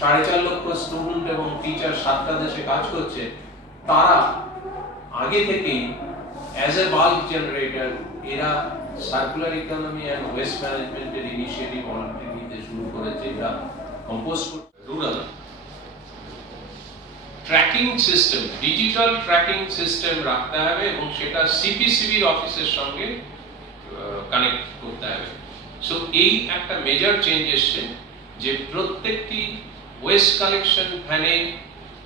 4.5 লক্ষ স্টুডেন্ট এবং টিচার 7টা দেশে কাজ করছে, তারা আগে থেকেই অ্যাজ এ বাল্ক জেনারেটর এরা সার্কুলার ইকোনমি অ্যান্ড ওয়েস্ট ম্যানেজমেন্টের ইনিশিয়েটিভ অলরেডি নিতে শুরু করেছে। এরা compost rural tracking system, digital tracking system রাখতে হবে এবং সেটা সিপিসিবির অফিসের সঙ্গে কানেক্ট করতে হবে। সো এই একটা মেজর চেঞ্জ এসছে যে প্রত্যেকটি ওয়েস্ট কালেকশন ভ্যানে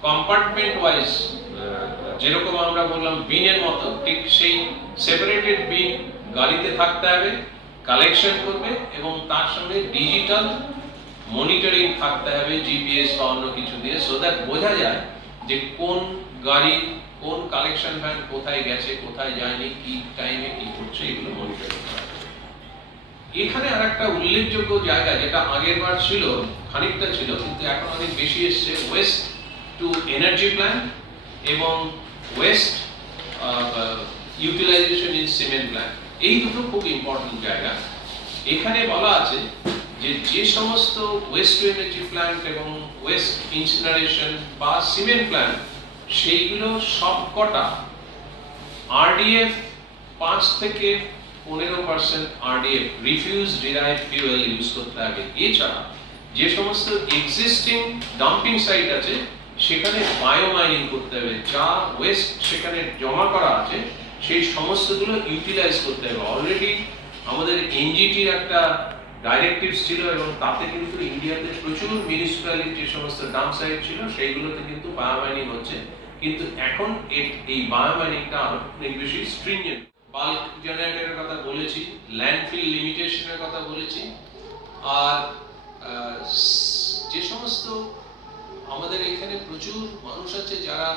কম্পার্টমেন্ট ওয়াইজ, যেরকম আমরা বললাম বিনের মতো, ঠিক সেই সেপারেটেড বিন গাড়িতে থাকতে হবে, কালেকশন করবে এবং তার সঙ্গে ডিজিটাল মনিটরিং থাকতে হবে জিপিএস বা অন্য কিছু দিয়ে, সো দ্যাট বোঝা যায় যে কোন গাড়ি কোন কালেকশন ভ্যান কোথায় গেছে কোথায় যায়নি, কি টাইমে কি করছে, এগুলো মনিটরিং করা। এখানে আর একটা উল্লেখযোগ্য জায়গা যেটা আগের বার ছিল, খানিকটা ছিল কিন্তু এখন অনেক বেশি এসছে, ওয়েস্ট টু এনার্জি প্ল্যান্ট এবং waste utilization in cement plant. এই দুটো খুব ইম্পর্টেন্ট জায়গা। এখানে বলা আছে যে যে সমস্ত ওয়েস্ট টু এনার্জি প্ল্যান্ট এবং ওয়েস্ট ইনসিনারেশন বা সিমেন্ট প্ল্যান্ট, সেইগুলো সবকটা আরডিএফ 5 থেকে 15% RDF refuse derive fuel use করতে হবে। এছাড়া যে সমস্ত এক্সিস্টিং ডাম্পিং সাইট আছে সেখানে বায়োমাইনিং করতে হবে, যা ওয়েস্ট সেখানে জমা করা আছে সেই সমস্তগুলো ইউটিলাইজ করতে হবে। অলরেডি আমাদের এনজিটির একটা ডাইরেক্টিভস ছিল এবং তাতে কিন্তু ইন্ডিয়াতে প্রচুর মিউনিসিপ্যালিটি যে সমস্ত ডাম্প সাইট ছিল সেইগুলোতে কিন্তু বায়োমাইনিং হচ্ছে, কিন্তু এখন এই বায়োমাইনিংটা আরো অনেক বেশি স্ট্রিনজেন্ট। বাল্ক জেনারেটরের কথা বলেছি, ল্যান্ডফিল লিমিটেশনের কথা বলেছি, আর যে সমস্ত আমাদের এখানে প্রচুর মানুষ আছে যারা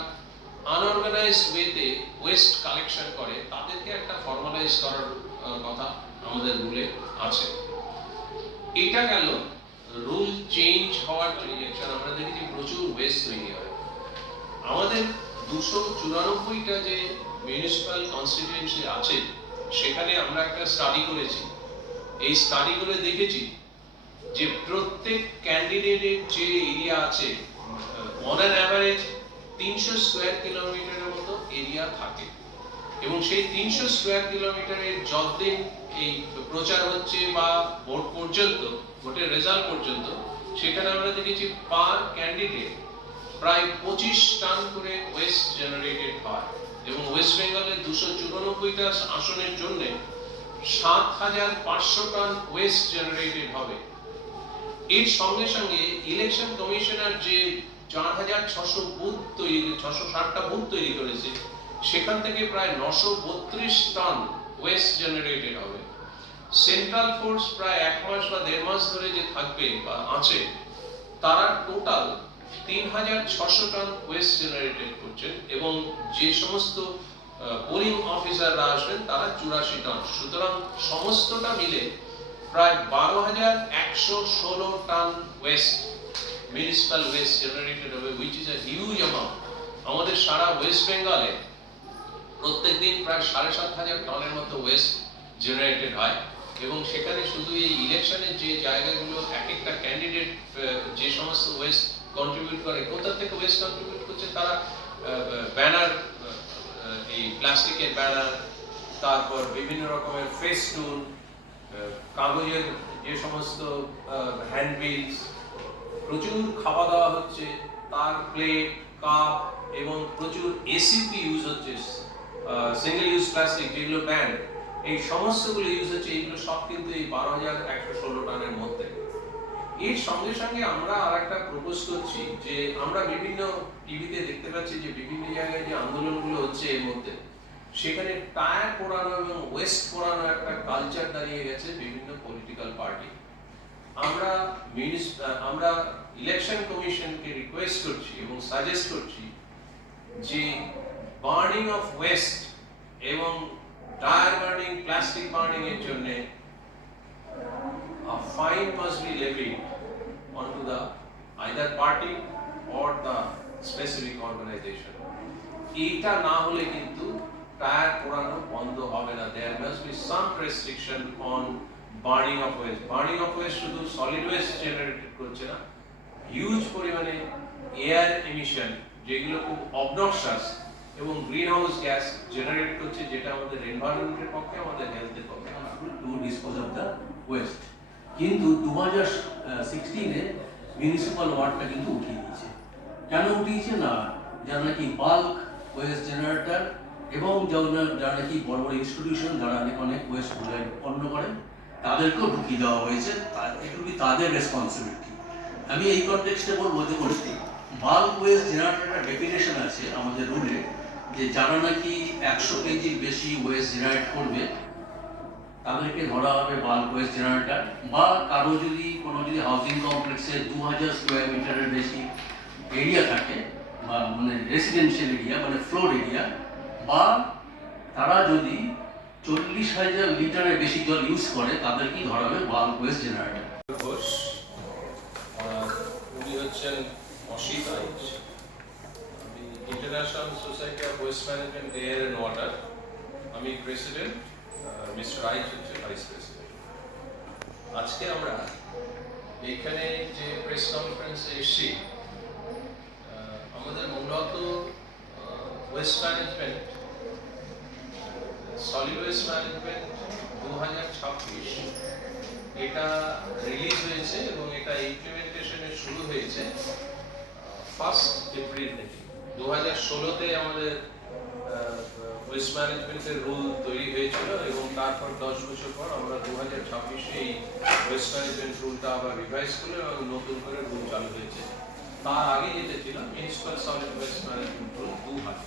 আনঅর্গানাইজড ওয়েতে ওয়েস্ট কালেকশন করে, তাদেরকে একটা ফর্মালাইজ করার কথা আমাদের রুলে আছে। এটা গেল রুল চেঞ্জ হওয়ার ডিরেকশন। আমরা দেখি যে প্রচুর ওয়েস্ট তৈরি হয়। আমাদের 294টা যে মিউনিসিপ্যাল কনস্টিটিউয়েন্সি আছে সেখানে আমরা একটা স্টাডি করেছি। এই স্টাডি করে দেখেছি যে প্রত্যেক ক্যান্ডিডেটের যে এরিয়া আছে অন অ্যান অ্যাভারেজ 300 স্কয়ার কিলোমিটারের মতো এরিয়া থাকে এবং সেই 300 স্কয়ার কিলোমিটারের যতদিন এই প্রচার হচ্ছে বা ভোট পর্যন্ত, ভোটের রেজাল্ট পর্যন্ত, সেখানে আমরা দেখেছি পার ক্যান্ডিডেট প্রায় 25 টন করে ওয়েস্ট জেনারেটেড হয় এবং ওয়েস্ট বেঙ্গলের 294টা আসনের জন্য 7500 টন ওয়েস্ট জেনারেটেড হবে। এর সঙ্গে সঙ্গে ইলেকশন কমিশনার যে 4600 বুথ তৈরি, 660টা বুথ তৈরি করেছে, সেখান থেকে প্রায় 932 টন ওয়েস্ট জেনারেটেড হবে। সেন্ট্রাল ফোর্স প্রায় 1 মাস বা 1.5 মাস ধরে যে থাকবে বা আছে, তারা টোটাল 3600 টন ওয়েস্ট জেনারেটেড করছেন এবং যে সমস্ত পোলিং অফিসাররা আসবেন তারা 84 টন। সুতরাং সমস্তটা মিলে প্রায় 12116 ton waste, municipal waste generated হবে, which is a huge amount। আমাদের সারা ওয়েস্ট বেঙ্গলে প্রত্যেকদিন প্রায় 7500 টনের মতো ওয়েস্ট জেনারেটেড হয় এবং সেখানে শুধু এই ইলেকশনের যে জায়গাগুলো এক একটা ক্যান্ডিডেট যে সমস্ত ওয়েস্ট কন্ট্রিবিউট করে, কোথা থেকে ওয়েস্ট কন্ট্রিবিউট করছে, তারা ব্যানার, এই প্লাস্টিকের ব্যানার, তারপর বিভিন্ন রকমের ফেস্টুন, কাগজের যে সমস্ত হ্যান্ডবিলস, প্রচুর খাওয়া দাওয়া হচ্ছে, তার প্লেট, কাপ এবং প্রচুর এসইউপি ইউজ হচ্ছে, সিঙ্গেল ইউজ প্লাস্টিক যেগুলো ব্যান, এই সমস্তগুলো ইউজ হচ্ছে। এইগুলো সব কিন্তু এই 12116 টনের মধ্যে। এর সঙ্গে সঙ্গে আমরা আরেকটা প্রপোজ করছি যে আমরা বিভিন্ন টিভিতে দেখতে পাচ্ছি যে বিভিন্ন জায়গায় যে আন্দোলনগুলো হচ্ছে এর মধ্যে, সেখানে টায়ার পোড়ানো এবং ওয়েস্ট পোড়ানো একটা কালচার দাঁড়িয়ে গেছে বিভিন্ন পলিটিক্যাল পার্টি। আমরা ইলেকশন কমিশনকে রিকোয়েস্ট করছি এবং সাজেস্ট করছি যে বার্নিং অফ ওয়েস্ট এবং টায়ার বার্নিং, প্লাস্টিক বার্নিং এর জন্য a fine must be levied onto the either party or the specific organization. এটা না হলে কিন্তু টায়ার পোড়ানো বন্ধ হবে না। There must be some restriction on burning of waste. Burning of waste শুধু solid waste generated করছে না, হিউজ পরিমাণে এয়ার এমিশন যেগুলো খুব অবনক্সাস এবং গ্রিন হাউস গ্যাস জেনারেট করছে, যেটা আমাদের এনভায়রনমেন্টের পক্ষে, আমাদের হেলথের পক্ষে to dispose of the waste. কিন্তু 2016-এ মিউনিসিপ্যাল ওয়ার্ডটা কিন্তু উঠিয়ে দিয়েছে। কেন উঠিয়েছে না, যারা নাকি বাল্ক ওয়েস্ট জেনারেটর এবং যারা নাকি বড় বড় ইনস্টিটিউশন যারা অনেক ওয়েস্ট উৎপন্ন করেন তাদেরকেও ঢুকিয়ে দেওয়া হয়েছে, এগুলি তাদের রেসপন্সিবিলিটি। আমি এই কনটেক্সটে বলবো যে বাল্ক ওয়েস্ট জেনারেটরের ডেফিনেশন আছে আমাদের রুলে, যে যারা নাকি 100 কেজির বেশি ওয়েস্ট জেনারেট করবে তাদেরকে ধরা হবে বাল্ক ওয়েস্ট জেনারেটর। বা কারো যদি কোনো হাউজিং কমপ্লেক্সে 2000 স্কোয়ার মিটারের বেশি এরিয়া থাকে, বা মানে রেসিডেন্সিয়াল এরিয়া মানে ফ্লোর এরিয়া, বা তারা যদি 40,000 লিটারের বেশি জল ইউজ করে তাদেরকেই ধরা হবে বাল্ক ওয়েস্ট জেনারেটর। ঘোষ, উনি হচ্ছেন অসিত আইচ। আমি international society of waste management air and water, আমি প্রেসিডেন্ট, মিস্টার আইচ হচ্ছে ভাইস প্রেসিডেন্ট। আজকে আমরা এখানে যে প্রেস কনফারেন্সে এসেছি, আমাদের মূলত waste management, solid waste management 2026 এটা রিলিজ হয়েছে এবং এটা ইমপ্লিমেন্টেশনে শুরু হয়েছে 1 এপ্রিল থেকে। 2016-তে আমাদের ওয়েস্ট ম্যানেজমেন্টের রুল তৈরি হয়েছিল এবং তারপর 10 বছর পর আমরা 2026-এ এই ওয়েস্ট ম্যানেজমেন্ট রুলটা আবার রিভাইজ করলাম এবং নতুন করে রুল চালু হয়েছে। তার আগে যেটা ছিল municipal solid waste management rule 2000।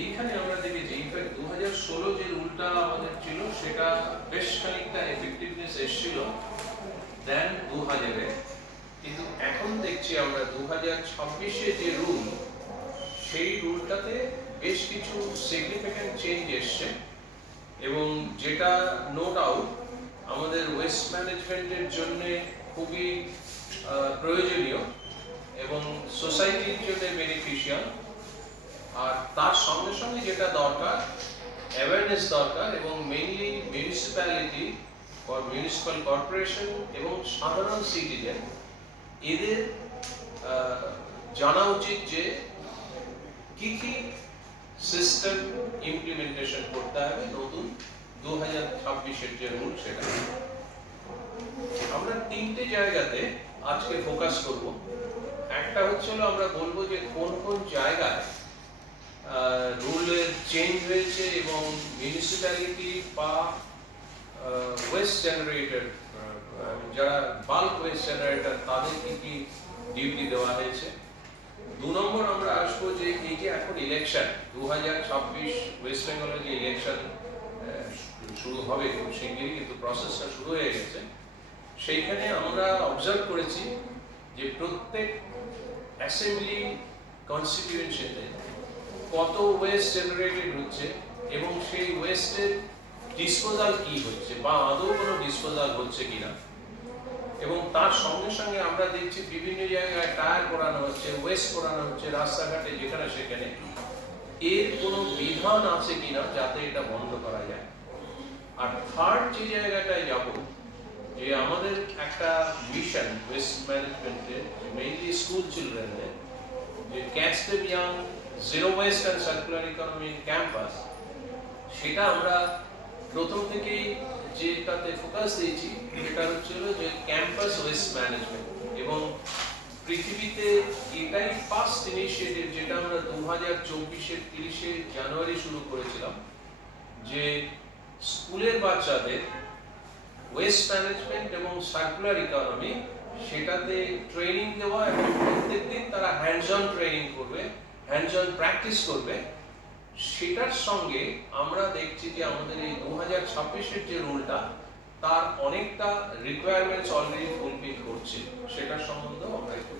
এইখানে আমরা দেখেছি ইনফ্যাক্ট 2016 যে রুলটা আমাদের ছিল সেটা বেশ খানিকটা এফেক্টিভনেস এসেছিল দেন 2000-এ, কিন্তু এখন দেখছি আমরা 2026-এ যে রুল, সেই রুলটাতে বেশ কিছু সিগনিফিক্যান্ট চেঞ্জ এসছে এবং যেটা নো ডাউট আমাদের ওয়েস্ট ম্যানেজমেন্টের জন্য খুবই প্রয়োজনীয় এবং সোসাইটির জন্য বেনিফিশিয়াল। আর তার সঙ্গে সঙ্গে যেটা দরকার, অ্যাওয়ারনেস দরকার এবং মেইনলি মিউনিসিপ্যালিটি বা মিউনিসিপ্যাল কর্পোরেশন এবং সাধারণ সিটিজেন এদের জানা উচিত যে কি কি সিস্টেম ইমপ্লিমেন্টেশন করতে হবে নতুন 2026-এর যে রুল সেটা। আমরা 3টে জায়গাতে আজকে ফোকাস করব। একটা হচ্ছে আমরা বলবো যে কোন কোন জায়গায় রুলের চেঞ্জ হয়েছে এবং মিউনিসিপ্যালিটি বা ওয়েস্ট জেনারেটর যারা বাল্ক ওয়েস্ট জেনারেটর তাদের কি কি ডিউটি দেওয়া হয়েছে। 2 নম্বর আমরা আসবো যে এই যে এখন ইলেকশন 2026 ওয়েস্ট বেঙ্গলের যে ইলেকশন শুরু হবে খুব শিগগিরই, কিন্তু প্রসেসটা শুরু হয়ে গেছে। সেইখানে আমরা অবজার্ভ করেছি যে প্রত্যেক অ্যাসেম্বলি কনস্টিটিউয়েন্সিতে কত ওয়েস্ট জেনারেটেড হচ্ছে এবং সেই ওয়েস্টের ডিসপোজাল কি হচ্ছে বা আদৌ কোনো ডিসপোজাল হচ্ছে কিনা। এবং তার সঙ্গে সঙ্গে আমরা দেখছি বিভিন্ন জায়গায় টায়ার করানো হচ্ছে, ওয়েস্ট করানো হচ্ছে রাস্তাঘাটে যেখানে সেখানে। এর কোনো বিধান আছে কিনা যাতে এটা বন্ধ করা যায়। আর থার্ড যে জায়গাটায় যাব, যে আমাদের একটা মিশন ওয়েস্ট ম্যানেজমেন্টের মেইনলি স্কুল চিলড্রেনদের, যে catch them young, zero West and circular economy in campus, সেটা আমরা প্রথম থেকেই যেটাতে ফোকাস দিয়েছি সেটা হচ্ছিল যে ক্যাম্পাস ওয়েস্ট ম্যানেজমেন্ট। এবং পৃথিবীতে এটাই ফার্স্ট ইনিশিয়েটিভ যেটা আমরা 2024-এর 30শে জানুয়ারি শুরু করেছিলাম, যে স্কুলের বাচ্চাদের ওয়েস্ট ম্যানেজমেন্ট এবং সার্কুলার ইকোনমি সেটাতে ট্রেনিং দেওয়া এবং প্রত্যেকদিন তারা হ্যান্ডস অন ট্রেনিং করবে, হ্যান্ডস অন প্র্যাকটিস করবে। সেটার সঙ্গে আমরা দেখছি যে আমাদের এই 2026-এর যে রুলটা তার অনেকটা রিকোয়ারমেন্টস অলরেডি ফুলফিল করছে, সেটার সম্বন্ধেও আমরা একটু